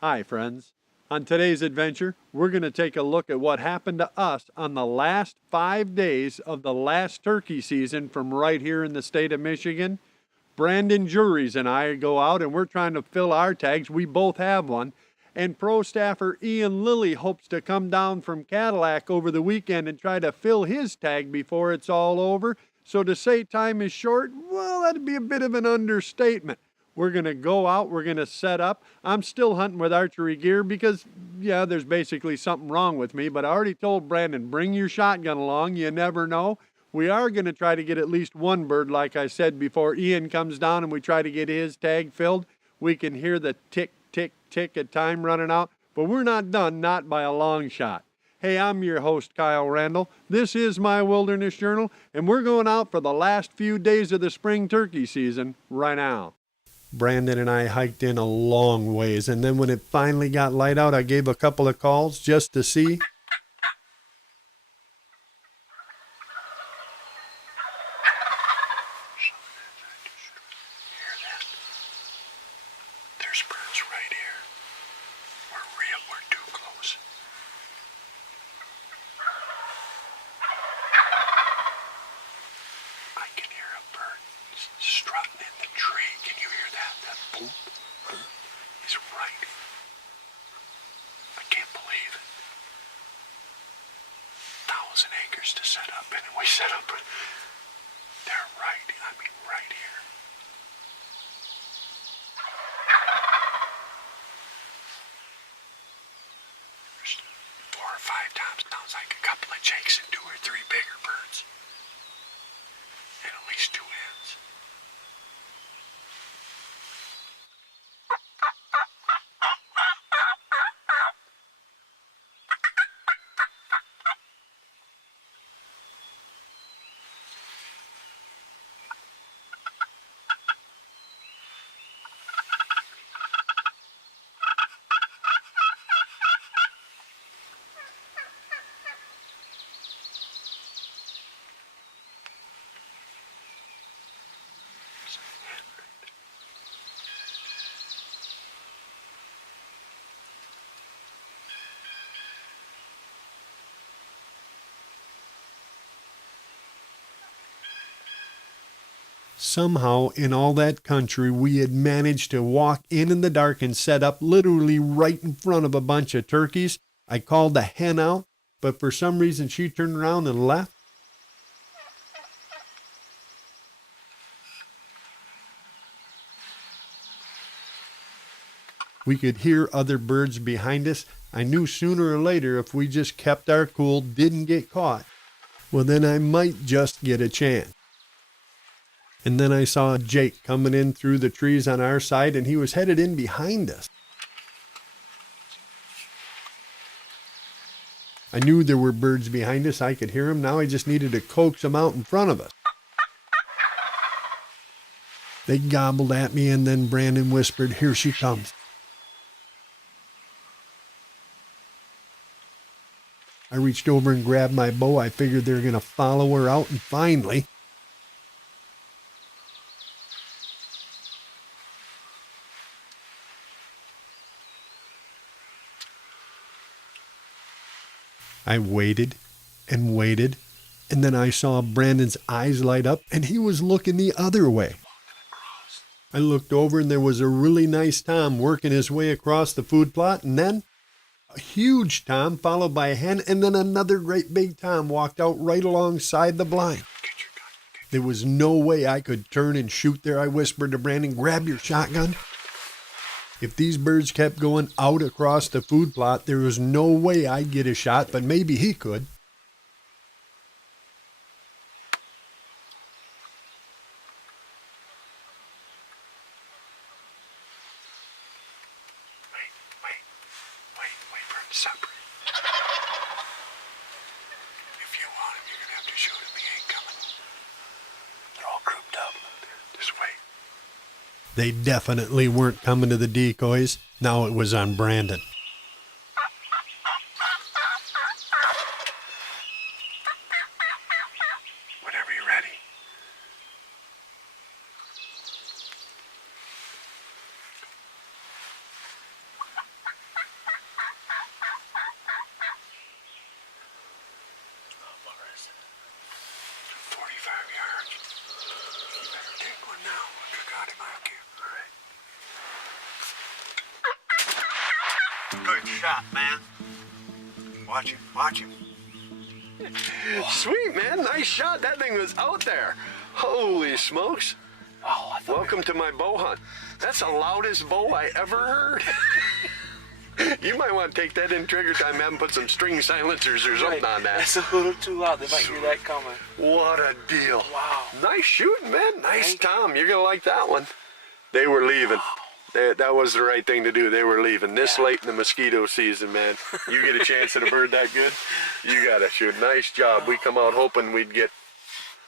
Hi, friends. On today's adventure, we're going to take a look at what happened to us on the last 5 days of the last turkey season from right here in the state of Michigan. Brandon Juries and I go out and we're trying to fill our tags. We both have one. And pro staffer Ian Lilly hopes to come down from Cadillac over the weekend and try to fill his tag before it's all over. So to say time is short, well, that'd be a bit of an understatement. We're going to go out, we're going to set up. I'm still hunting with archery gear because, yeah, there's basically something wrong with me, but I already told Brandon, bring your shotgun along, you never know. We are going to try to get at least one bird, like I said, before Ian comes down and we try to get his tag filled. We can hear the tick, tick, tick of time running out, but we're not done, not by a long shot. Hey, I'm your host, Kyle Randall. This is my Wilderness Journal, and we're going out for the last few days of the spring turkey season right now. Brandon and I hiked in a long ways, and then when it finally got light out, I gave a couple of calls just to see. There's birds right here. We're too close. I can hear a bird strutting in the tree. Can you hear that? That boom, boom. He's right. I can't believe it. 1,000 acres to set up in, and we set up. They're right. I mean, right here. There's 4 or 5 times. Sounds like a couple of jakes and 2 or 3 bigger birds. And at least 2 hens. Somehow, in all that country, we had managed to walk in the dark and set up literally right in front of a bunch of turkeys. I called the hen out, but for some reason she turned around and left. We could hear other birds behind us. I knew sooner or later if we just kept our cool, didn't get caught, well, then I might just get a chance. And then I saw Jake coming in through the trees on our side, and he was headed in behind us. I knew there were birds behind us. I could hear them. Now I just needed to coax them out in front of us. They gobbled at me, and then Brandon whispered, "Here she comes." I reached over and grabbed my bow. I figured they were going to follow her out, and finally, I waited and waited, and then I saw Brandon's eyes light up, and he was looking the other way. I looked over, and there was a really nice tom working his way across the food plot, and then a huge tom followed by a hen, and then another great big tom walked out right alongside the blind. There was no way I could turn and shoot there. I whispered to Brandon, "Grab your shotgun." If these birds kept going out across the food plot, there was no way I'd get a shot, but maybe he could. Wait for him to separate. If you want him, you're going to have to shoot him. He ain't coming. They're all grouped up. Just wait. They definitely weren't coming to the decoys. Now it was on Brandon. Whenever you're ready. Good shot, man. Watch him, watch him. Sweet, man. Nice shot. That thing was out there. Holy smokes. Oh, I thought Welcome to my bow hunt. That's the loudest bow I ever heard. You might want to take that in trigger time and have them put some string silencers or something on that. That's a little too loud. They might hear that coming. What a deal. Wow. Nice shooting, man. Nice, Thank Tom. You're going to like that one. They were leaving. That was the right thing to do. They were leaving this late in the mosquito season, man. You get a chance at a bird that good, you got to shoot. Nice job. We come out hoping we'd get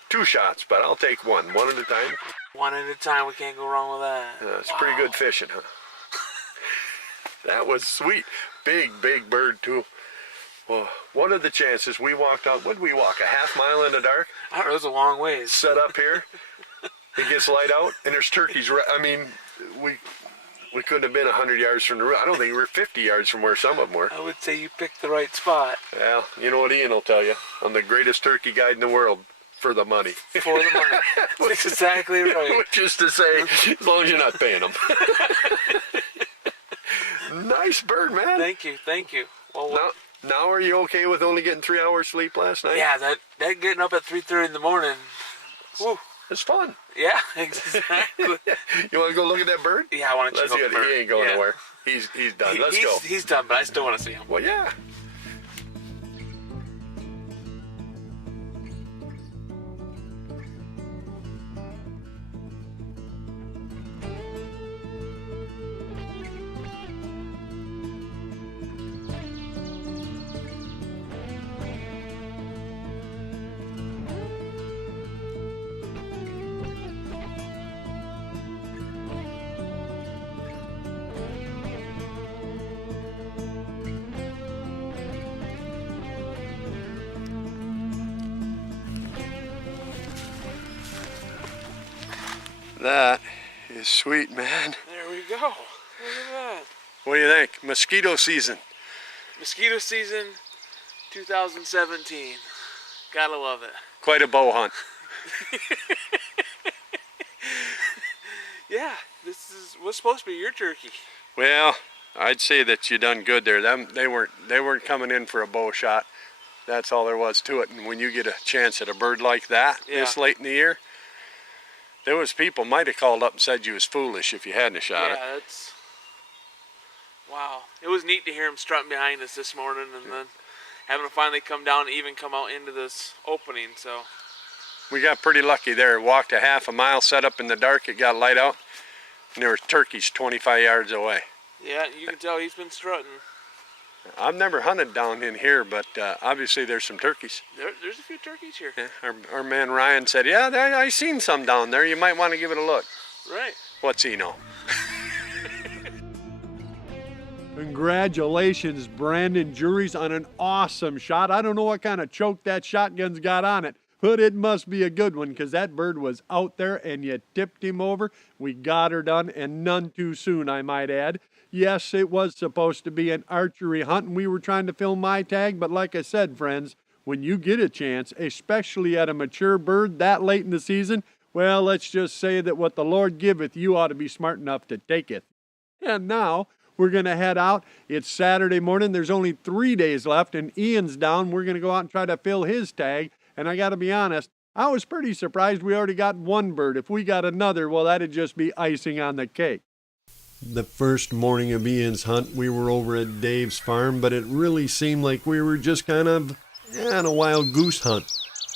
2 shots, but I'll take one at a time. One at a time. We can't go wrong with that. It's pretty good fishing, huh? That was sweet. Big, big bird, too. Well, what are the chances we walked out? What did we walk? A half mile in the dark? I don't know. It was a long ways. Set up here. It gets light out, and there's turkeys. I mean, we couldn't have been 100 yards from the road. I don't think we were 50 yards from where some of them were. I would say you picked the right spot. Well, you know what Ian will tell you. I'm the greatest turkey guide in the world for the money. For the money. That's exactly right. Which is to say, as long as you're not paying them. Nice bird, man. Thank you, thank you. Well, Now are you okay with only getting 3 hours sleep last night? yeah, that getting up at 3:30 in the morning. Woo. It's fun. Yeah, exactly. You want to go look at that bird? Yeah, I want to Let's check see out it. the bird. He ain't going Yeah. nowhere. He's done. Let's go. He's done, but I still want to see him. Well, yeah. That is sweet, man. There we go. Look at that. What do you think? Mosquito season. Mosquito season 2017. Gotta love it. Quite a bow hunt. Yeah, this was supposed to be your turkey. Well, I'd say that you done good there. They weren't coming in for a bow shot. That's all there was to it. And when you get a chance at a bird like that this late in the year, there was people might have called up and said you was foolish if you hadn't have shot it. Yeah, that's wow. It was neat to hear him strutting behind us this morning, and then having to finally come down and even come out into this opening. So We got pretty lucky there. Walked a half a mile, set up in the dark. It got light out, and there were turkeys 25 yards away. yeah, you can tell he's been strutting. I've never hunted down in here, but obviously there's some turkeys. There's a few turkeys here. Yeah, our man Ryan said, yeah, I seen some down there. You might want to give it a look. Right. What's he know? Congratulations, Brandon Juries, on an awesome shot. I don't know what kind of choke that shotgun's got on it, but it must be a good one because that bird was out there and you tipped him over. We got her done, and none too soon, I might add. Yes, it was supposed to be an archery hunt, and we were trying to film my tag, but like I said, friends, when you get a chance, especially at a mature bird that late in the season, well, let's just say that what the Lord giveth, you ought to be smart enough to take it. And now, we're going to head out. It's Saturday morning. There's only 3 days left, and Ian's down. We're going to go out and try to fill his tag. And I got to be honest, I was pretty surprised we already got one bird. If we got another, well, that'd just be icing on the cake. The first morning of Ian's hunt, we were over at Dave's farm, but it really seemed like we were just kind of on a wild goose hunt.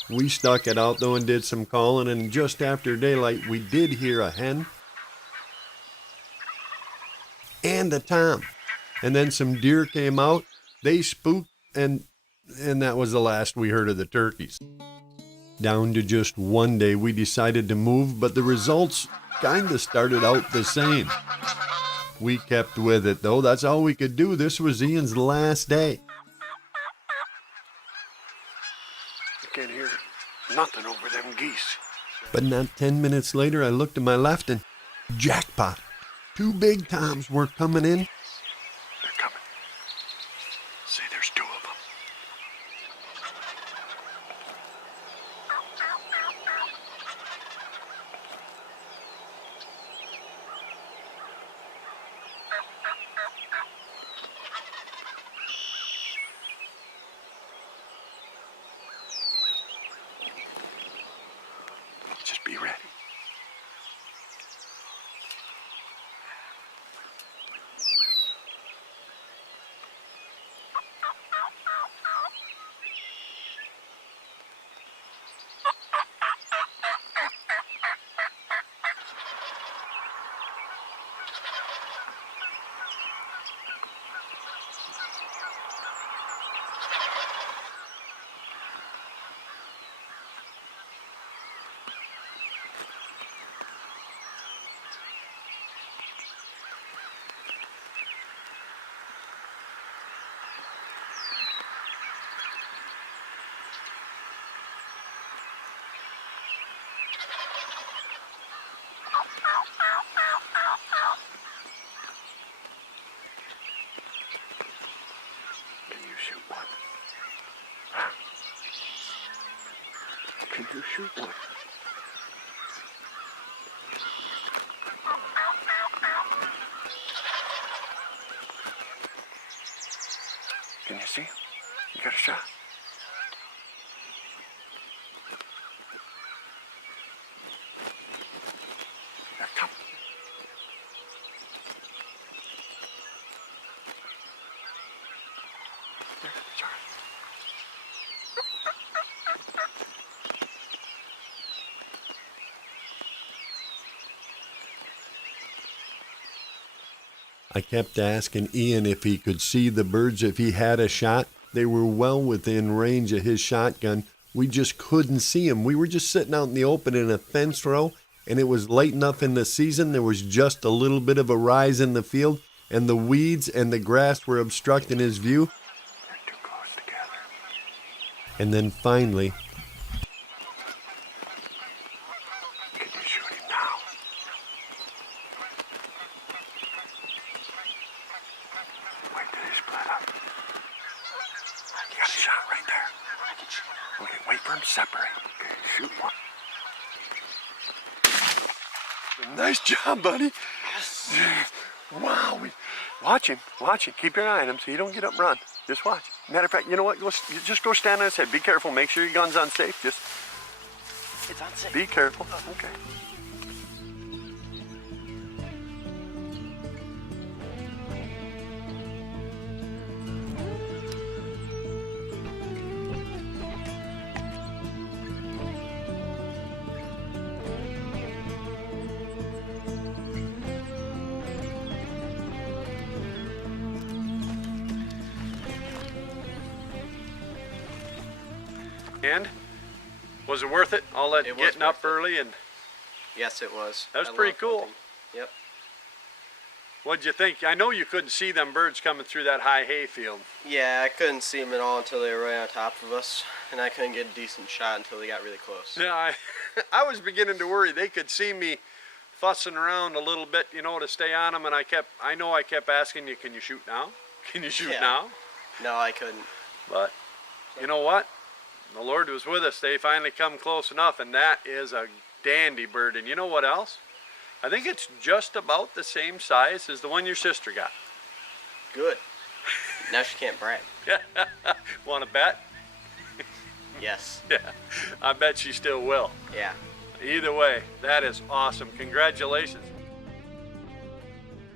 We stuck it out, though, and did some calling, and just after daylight, we did hear a hen and a tom. And then some deer came out, they spooked, and that was the last we heard of the turkeys. Down to just one day, we decided to move, but the results kind of started out the same. We kept with it, though. That's all we could do. This was Ian's last day. I can't hear nothing over them geese. But not 10 minutes later, I looked to my left and jackpot. 2 big toms were coming in. They're coming. See, there's 2 of them. Can you shoot one? Can you see? You got a shot? There, come. There, sorry. I kept asking Ian if he could see the birds if he had a shot. They were well within range of his shotgun. We just couldn't see them. We were just sitting out in the open in a fence row, and it was late enough in the season. There was just a little bit of a rise in the field, and the weeds and the grass were obstructing his view. They're too close together. And then finally, Can you shoot him now? Wait till they split up. You got a shot right there. Okay, wait for him to separate. Okay, shoot one. Nice job, buddy. Wow. Watch him. Watch him. Keep your eye on him so you don't get up and run. Just watch. Matter of fact, you know what? Just go stand on his head. Be careful. Make sure your gun's unsafe. Just It's unsafe. be careful. Okay. And was it worth it? All that It was getting up worth it. early and Yes, it was. that was I pretty love cool. hunting. Yep. what'd you think? I know you couldn't see them birds coming through that high hay field. Yeah, I couldn't see them at all until they were right on top of us, and I couldn't get a decent shot until they got really close. Yeah, I was beginning to worry they could see me fussing around a little bit, you know, to stay on them, and I kept asking you, can you shoot now? Can you shoot Yeah. now? No, I couldn't. But you know what? The Lord was with us. They finally come close enough, and that is a dandy bird. And you know what else? I think it's just about the same size as the one your sister got. Good. Now she can't brag. Want to bet? Yes. Yeah, I bet she still will. Yeah. Either way, that is awesome. Congratulations.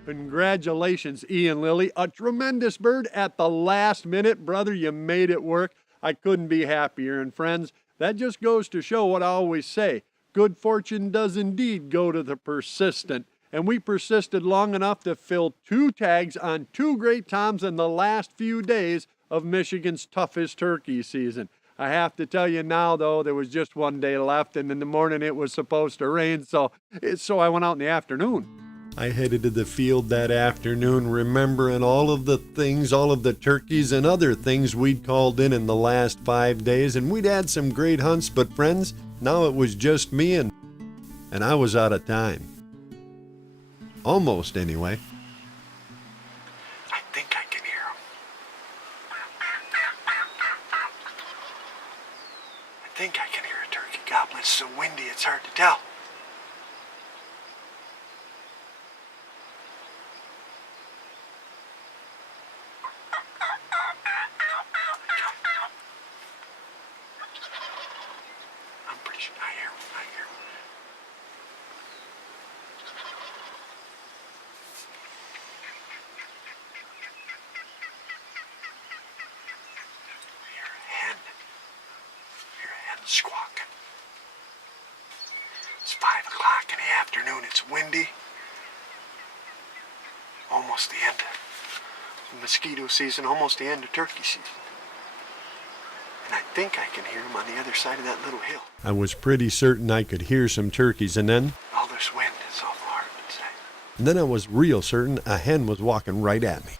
Congratulations, Ian Lilly. A tremendous bird at the last minute. Brother, you made it work. I couldn't be happier. And friends, that just goes to show what I always say. Good fortune does indeed go to the persistent. And we persisted long enough to fill 2 tags on 2 great toms in the last few days of Michigan's toughest turkey season. I have to tell you now, though, there was just 1 day left, and in the morning it was supposed to rain, so I went out in the afternoon. I headed to the field that afternoon, remembering all of the things, all of the turkeys and other things we'd called in the last 5 days, and we'd had some great hunts, but friends, now it was just me, and I was out of time. Almost, anyway. I think I can hear him. I think I can hear a turkey gobbling. It's so windy, it's hard to tell. I'm pretty sure I hear him. I hear him. I hear a hen. I hear a hen squawking. It's 5 o'clock in the afternoon. It's windy. Almost the end of mosquito season, almost the end of turkey season. And I think I can hear them on the other side of that little hill. I was pretty certain I could hear some turkeys, and then All this wind is awful hard to say. I was real certain a hen was walking right at me.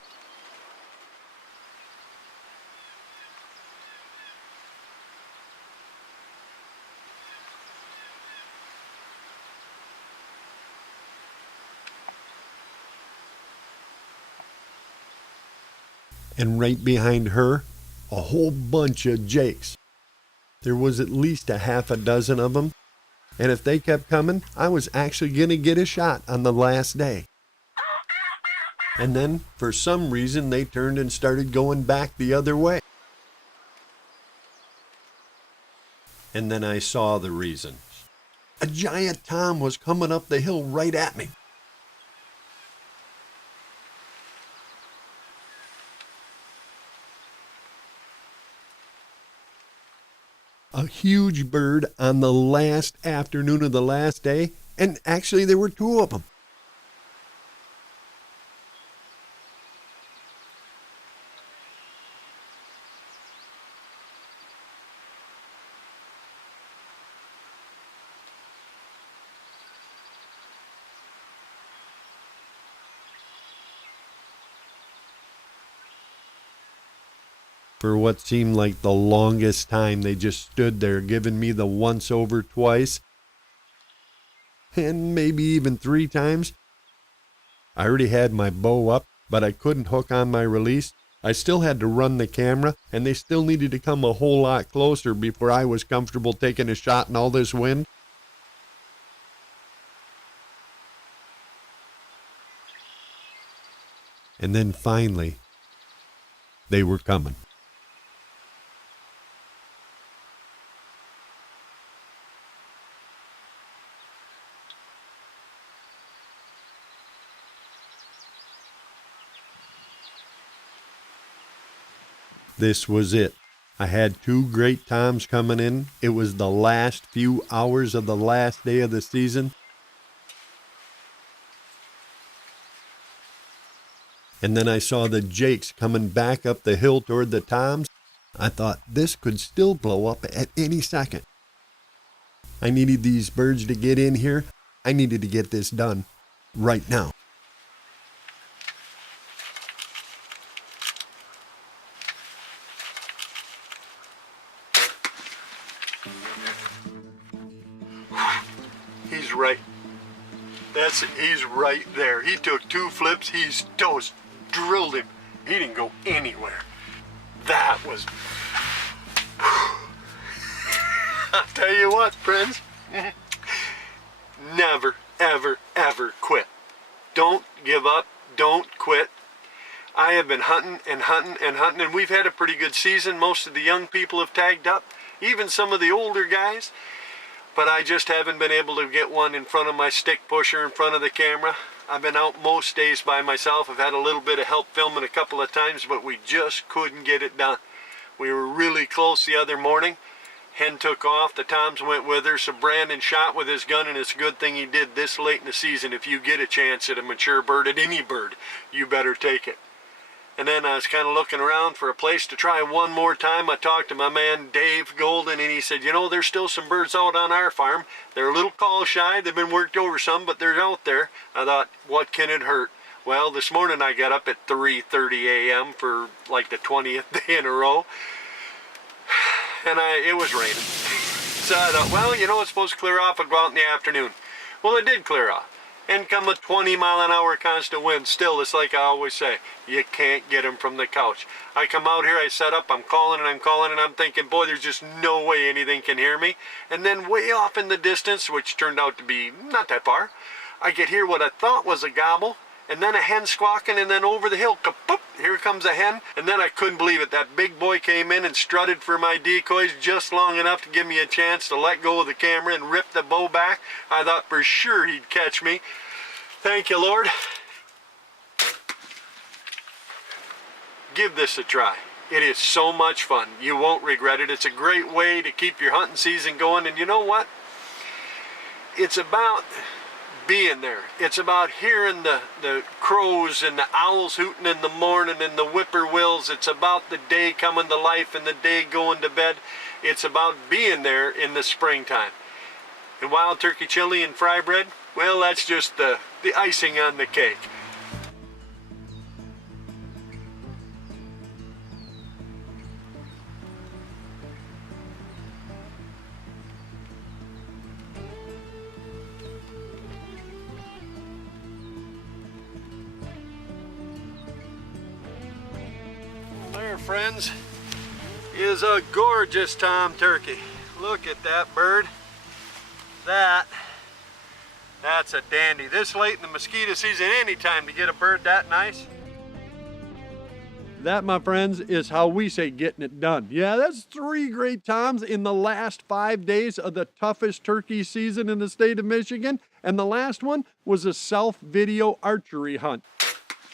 And right behind her, a whole bunch of jakes. There was at least a half a dozen of them, and if they kept coming, I was actually going to get a shot on the last day. And then, for some reason, they turned and started going back the other way. And then I saw the reason. A giant tom was coming up the hill right at me. A huge bird on the last afternoon of the last day, and actually there were two of them. For what seemed like the longest time, they just stood there giving me the once over twice, and maybe even 3 times. I already had my bow up, but I couldn't hook on my release. I still had to run the camera, and they still needed to come a whole lot closer before I was comfortable taking a shot in all this wind. And then finally, they were coming. This was it. I had 2 great toms coming in. It was the last few hours of the last day of the season. And then I saw the jakes coming back up the hill toward the toms. I thought this could still blow up at any second. I needed these birds to get in here. I needed to get this done right now. He's right. That's it. He's right there. He took 2 flips. He's toast. Drilled him. He didn't go anywhere. That was... I'll tell you what, friends. Never, ever, ever quit. Don't give up. Don't quit. I have been hunting and hunting and hunting, and we've had a pretty good season. Most of the young people have tagged up, even some of the older guys. But I just haven't been able to get one in front of my stick pusher, in front of the camera. I've been out most days by myself. I've had a little bit of help filming a couple of times, but we just couldn't get it done. We were really close the other morning. Hen took off, the toms went with her, so Brandon shot with his gun, and it's a good thing he did this late in the season. If you get a chance at a mature bird, at any bird, you better take it. And then I was kind of looking around for a place to try one more time. I talked to my man Dave Golden, and he said, you know, there's still some birds out on our farm. They're a little call shy. They've been worked over some, but they're out there. I thought, what can it hurt? Well, this morning I got up at 3:30 a.m. for like the 20th day in a row, and it was raining. So I thought, well, you know, it's supposed to clear off. I'll go out in the afternoon. Well, it did clear off. And come a 20-mile-an-hour constant wind. Still, it's like I always say, you can't get them from the couch. I come out here, I set up, I'm calling, and I'm thinking, boy, there's just no way anything can hear me. And then way off in the distance, which turned out to be not that far, I could hear what I thought was a gobble, and then a hen squawking, and then over the hill, kapoop, here comes a hen. And then I couldn't believe it. That big boy came in and strutted for my decoys just long enough to give me a chance to let go of the camera and rip the bow back. I thought for sure he'd catch me. Thank you, Lord. Give this a try. It is so much fun. You won't regret it. It's a great way to keep your hunting season going. And you know what? It's about being there. It's about hearing the crows and the owls hooting in the morning and the whippoorwills. It's about the day coming to life and the day going to bed. It's about being there in the springtime. And wild turkey chili and fry bread, well, that's just the icing on the cake. There, friends. is a gorgeous tom turkey. Look at that bird. That's a dandy. This late in the mosquito season, any time to get a bird that nice. That, my friends, is how we say getting it done. Yeah, that's 3 great toms in the last 5 days of the toughest turkey season in the state of Michigan. And the last one was a self-video archery hunt.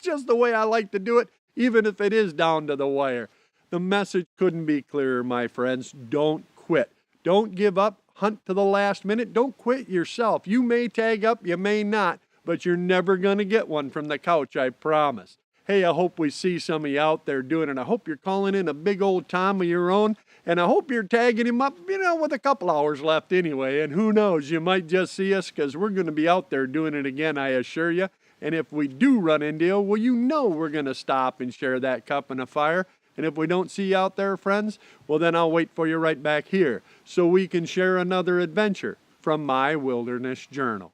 Just the way I like to do it, even if it is down to the wire. The message couldn't be clearer, my friends. Don't quit. Don't give up. Hunt to the last minute. Don't quit yourself. You may tag up, you may not, but you're never going to get one from the couch, I promise. Hey, I hope we see some of you out there doing it. I hope you're calling in a big old tom of your own, and I hope you're tagging him up, with a couple hours left anyway. And who knows, you might just see us, because we're going to be out there doing it again, I assure you. And if we do run into you, well, we're going to stop and share that cup and a fire. And if we don't see you out there, friends, well, then I'll wait for you right back here so we can share another adventure from my wilderness journal.